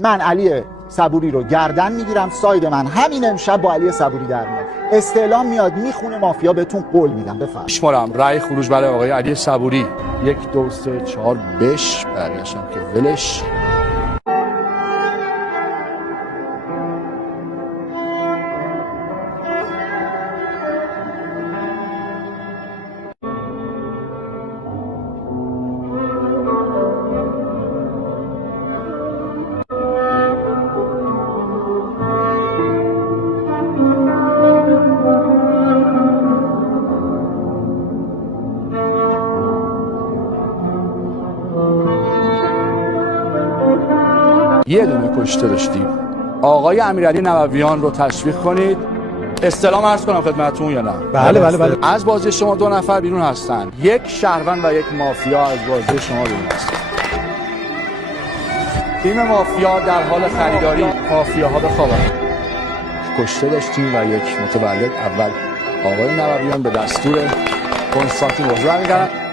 من علی صبوری رو گردن میگیرم، ساید من همین امشب با علی صبوری در میاد. استعلام میاد میخونه مافیا، بهتون قول میدم. بفرمایید. شمارم رأی خروج برای آقای علی صبوری 1 2 3 4 بش، بقیه‌اش هم که ولش. یه دونه کشته داشتیم. آقای امیرعلی نوویان رو تشویق کنید. استلام عرض کنم خدمتتون یا نه؟ بله. از بازی شما 2 نفر بیرون هستن. 1 شهروند و 1 مافیا از بازی شما بیرون هستن. تیم مافیا در حال خریداری مافیاها بخوابن. کشته داشتیم و 1 متولد. اول آقای نوویان به دستور کنستانتین بازی برمی‌گردن.